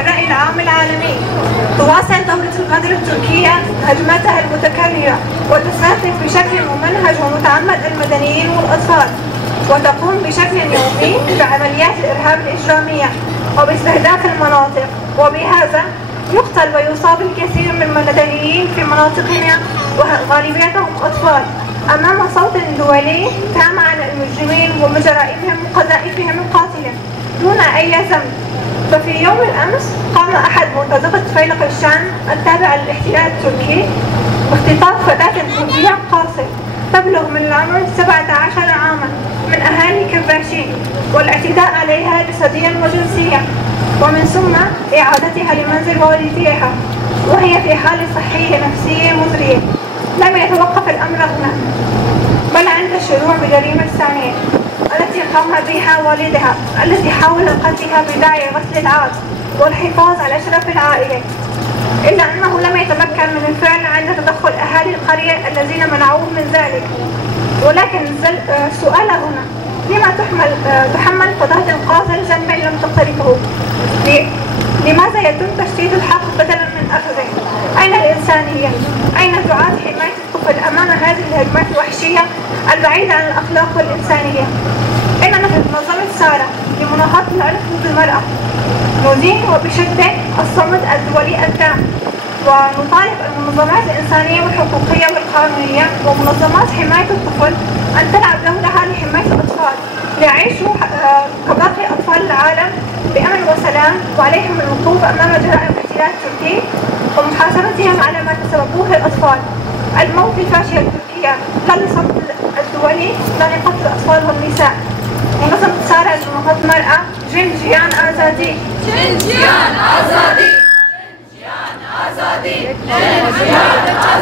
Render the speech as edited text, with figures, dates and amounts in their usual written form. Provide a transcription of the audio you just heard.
الرأي العام العالمي. تواصل دولة الغدر التركية هجماتها المتكررة وتستهدف بشكل ممنهج ومتعمد المدنيين والأطفال، وتقوم بشكل يومي بعمليات الإرهاب الإجرامية وباستهداف المناطق، وبهذا يقتل ويصاب الكثير من المدنيين في مناطقنا وغالبيتهم أطفال أمام صوت دولي تام عن المجرمين وجرائمهم وقذائفهم القاتلة دون أي ذنب. ففي يوم الأمس قام أحد مرتزقة فيلق الشام التابع للاحتلال التركي باختطاف فتاة كردية قاصر تبلغ من العمر 17 عاما من أهالي كباشين والاعتداء عليها جسديا وجنسيا، ومن ثم إعادتها لمنزل والديها وهي في حالة صحية نفسية مزرية. لم يتوقف الأمر هنا، بل عند الشروع بالجريمة الثانية التي قام بها والدها التي حاول قتلها بداعي غسل العار والحفاظ على شرف العائلة، إلا أنه لم يتمكن من الفعل عند تدخل أهالي القرية الذين منعوه من ذلك. ولكن السؤال هنا: لما تحمل فتاة القاتل ذنبا لم تقترفه؟ لماذا يتم تشتيت الحق بدلا من أخذه؟ أين الإنسانية؟ أين دعاة حماية الطفل أمام هذه الهجمات الوحشية البعيدة عن الأخلاق والإنسانية؟ إننا في منظمة سارة لمناهضة العنف ضد المرأة ندين وبشدة الصمت الدولي التام، ونطالب المنظمات الإنسانية والحقوقية والقانونية ومنظمات حماية الطفل أن تلعب دورها لحماية الأطفال ليعيشوا كباقي أطفال العالم بأمن وسلام، وعليهم الوقوف أمام جرائم الاحتلال التركي ومحاسبتهم على ما تسببوه الأطفال. الموت للفاشية التركية، لا للصمت الدولي، لا لقتل الأطفال والنساء. منظمة سارة لمناهضة المرأة، جنجيان آزادي، جنجيان آزادي، جنجيان آزادي، جنجيان آزادي.